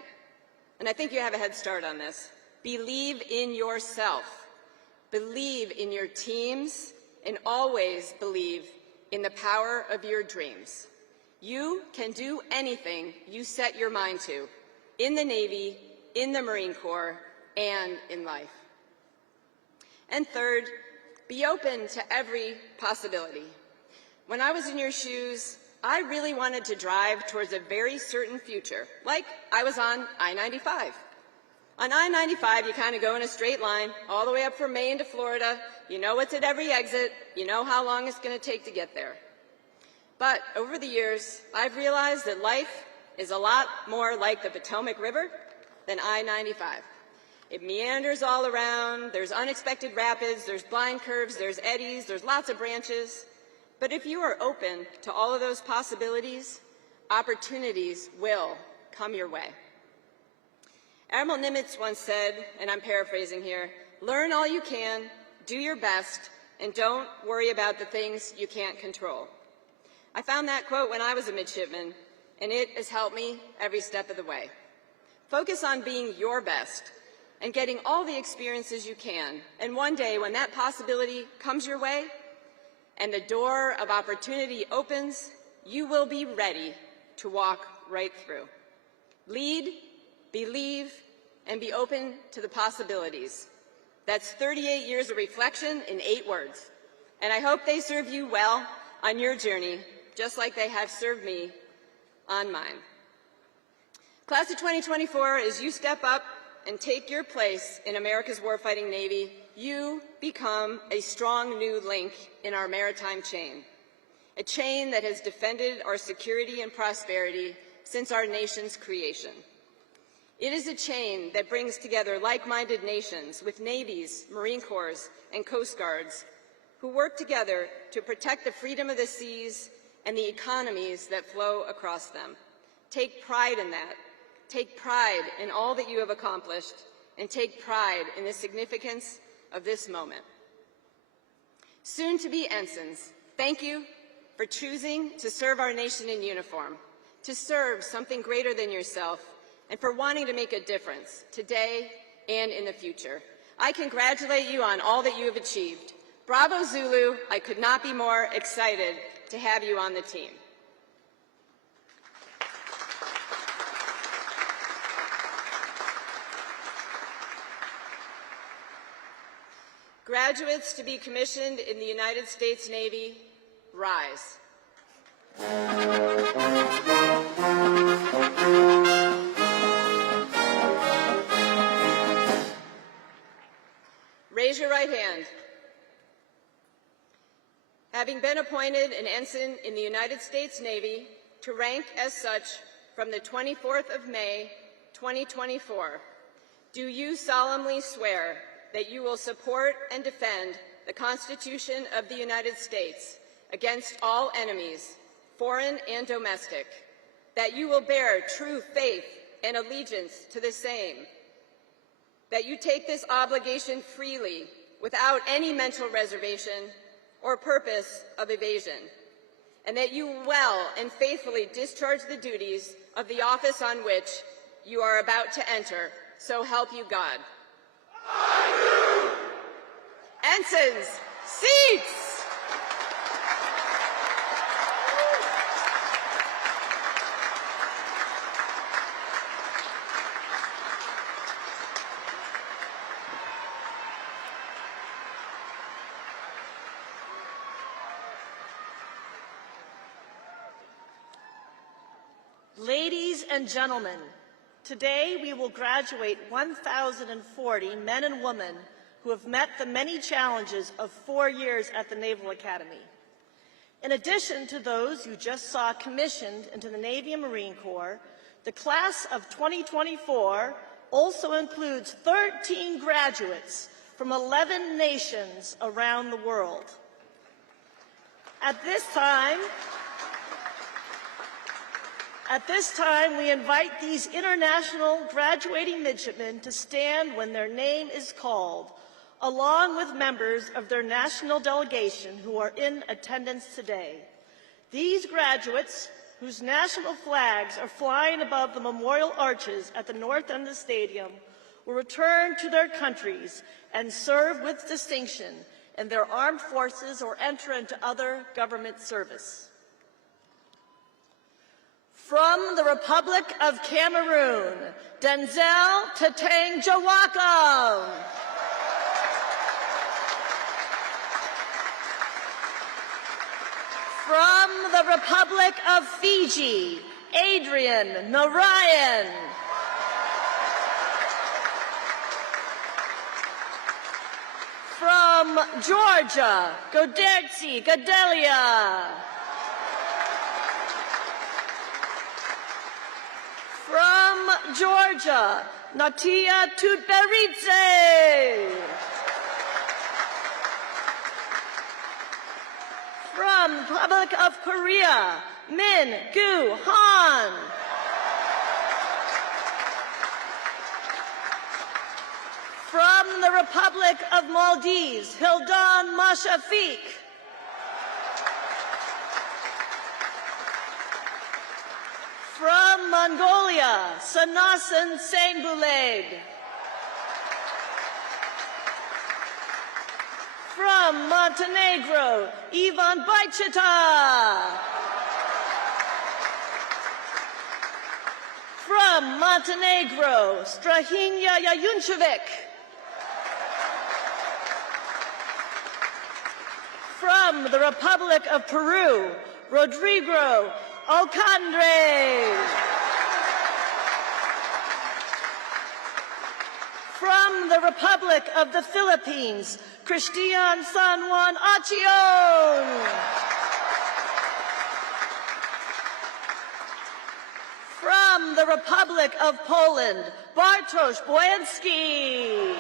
and I think you have a head start on this, believe in yourself. Believe in your teams, and always believe in the power of your dreams. You can do anything you set your mind to, in the Navy, in the Marine Corps, and in life. And third, be open to every possibility. When I was in your shoes, I really wanted to drive towards a very certain future, like I was on I-95. On I-95, you kind of go in a straight line all the way up from Maine to Florida. You know what's at every exit. You know how long it's going to take to get there. But over the years, I've realized that life is a lot more like the Potomac River than I-95. It meanders all around. There's unexpected rapids. There's blind curves. There's eddies. There's lots of branches. But if you are open to all of those possibilities, opportunities will come your way. Admiral Nimitz once said, and I'm paraphrasing here, learn all you can, do your best, and don't worry about the things you can't control. I found that quote when I was a midshipman, and it has helped me every step of the way. Focus on being your best and getting all the experiences you can, and one day when that possibility comes your way and the door of opportunity opens, you will be ready to walk right through. Lead, believe, and be open to the possibilities. That's 38 years of reflection in 8 words. And I hope they serve you well on your journey, just like they have served me on mine. Class of 2024, as you step up and take your place in America's warfighting Navy, you become a strong new link in our maritime chain, a chain that has defended our security and prosperity since our nation's creation. It is a chain that brings together like-minded nations with navies, Marine Corps, and Coast Guards who work together to protect the freedom of the seas and the economies that flow across them. Take pride in that. Take pride in all that you have accomplished, and take pride in the significance of this moment. Soon to be ensigns, thank you for choosing to serve our nation in uniform, to serve something greater than yourself, and for wanting to make a difference today and in the future. I congratulate you on all that you have achieved. Bravo Zulu, I could not be more excited to have you on the team. Graduates to be commissioned in the United States Navy, rise. Raise your right hand. Having been appointed an ensign in the United States Navy to rank as such from the 24th of May, 2024, do you solemnly swear that you will support and defend the Constitution of the United States against all enemies, foreign and domestic, that you will bear true faith and allegiance to the same, that you take this obligation freely without any mental reservation or purpose of evasion, and that you well and faithfully discharge the duties of the office on which you are about to enter, so help you God. Ensigns, seats! Ladies and gentlemen, today we will graduate 1,040 men and women who have met the many challenges of 4 years at the Naval Academy. In addition to those you just saw commissioned into the Navy and Marine Corps, the class of 2024 also includes 13 graduates from 11 nations around the world. At this time, we invite these international graduating midshipmen to stand when their name is called, along with members of their national delegation who are in attendance today. These graduates, whose national flags are flying above the memorial arches at the north end of the stadium, will return to their countries and serve with distinction in their armed forces or enter into other government service. From the Republic of Cameroon, Denzel Tatang Jawakam. From the Republic of Fiji, Adrian Narayan. From Georgia, Godertsi Gadelia. From Georgia, Natia Tutberidze. From Republic of Korea, Min Gu Han. From the Republic of Maldives, Hildan Mashafik. From Mongolia, Sanasan Sengbuleg. From Montenegro, Ivan Bajcheta. From Montenegro, Strahinja Jajunčević. From the Republic of Peru, Rodrigo Alcandre. From the Republic of the Philippines, Christian San Juan Achion. From the Republic of Poland, Bartosz Bojanski.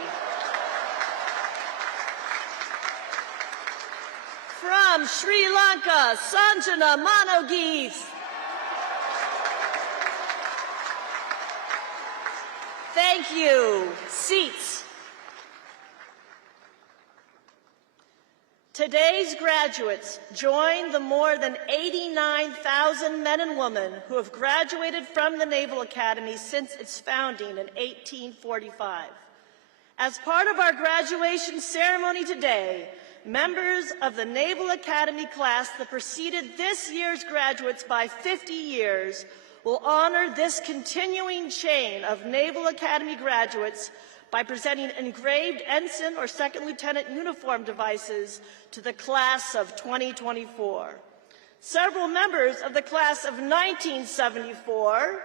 From Sri Lanka, Sanjana Manogeeth. Thank you. Seats. Today's graduates join the more than 89,000 men and women who have graduated from the Naval Academy since its founding in 1845. As part of our graduation ceremony today, members of the Naval Academy class that preceded this year's graduates by 50 years will honor this continuing chain of Naval Academy graduates by presenting engraved ensign or second lieutenant uniform devices to the class of 2024. Several members of the class of 1974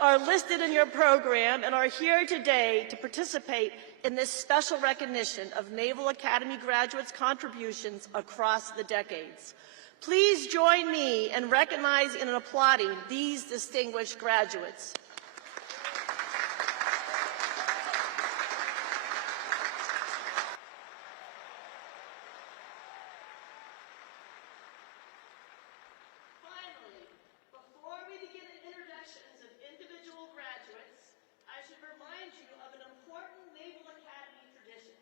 are listed in your program and are here today to participate in this special recognition of Naval Academy graduates' contributions across the decades. Please join me in recognizing and applauding these distinguished graduates. Finally, before we begin introductions of individual graduates, I should remind you of an important Naval Academy tradition.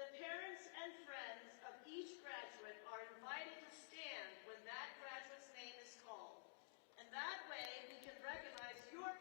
The parents and friends of each graduate are invited to stand when that graduate's name is called. And that way we can recognize your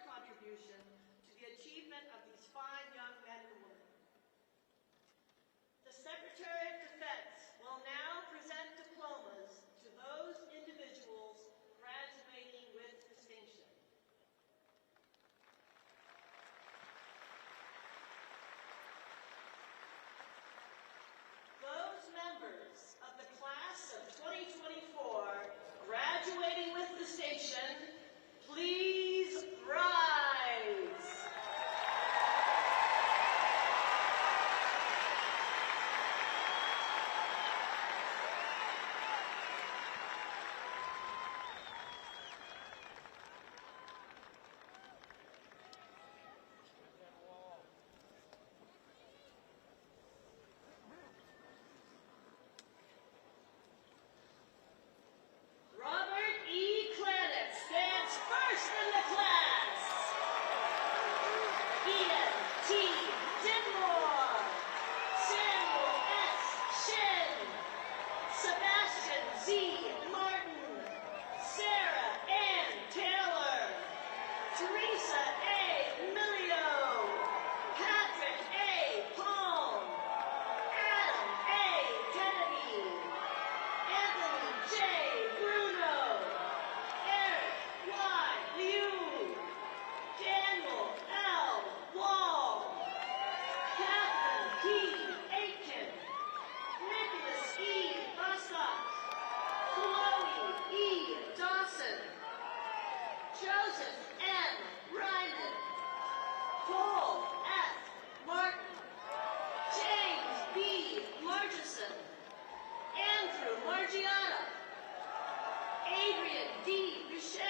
Marion D. Boucher,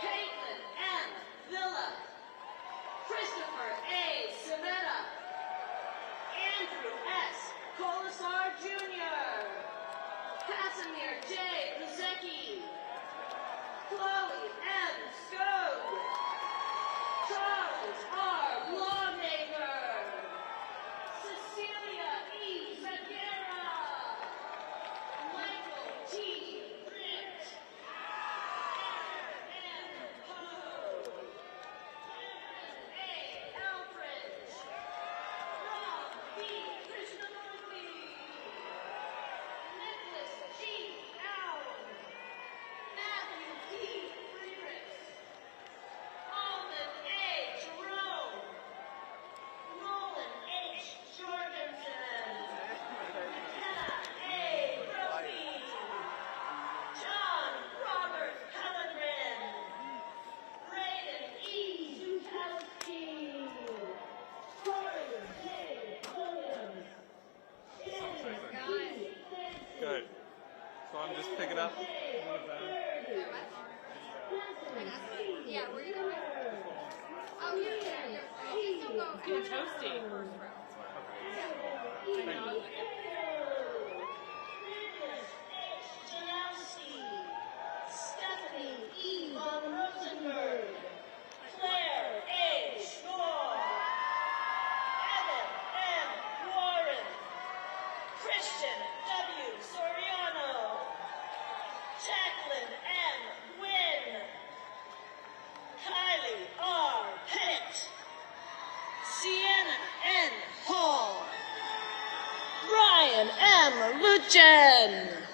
Caitlin M. Villa, Christopher A. Civetta, Andrew S. Colasar Jr., Casimir J. Luzecki, Chloe M. Skog, Charles R. Lawmaker, Cecilia E. Zagara, Michael T. Britt, Aaron M. Poe, Karen A. Elbridge, Rob B. Krishnamurthy, Nicholas G. Allen, Matthew D. Friedrichs, Alden A. Jerome, Nolan H. Jorgensen, McKenna A. Brophy, John Robert Pellegrin, Brayden E. Zukowski, Corey J. Williams, Good. So I'm just picking up. Yeah, where you going? Oh, yeah. Just don't go. Getting toasty. Janowski, Stephanie E. von Rosenberg, Claire A. Schnorr, Evan M. Warren, Christian W. Soriano, Jacqueline M. Gwynn, Kylie R. Pettit, Sienna N. Hall, Brian M. Luchen.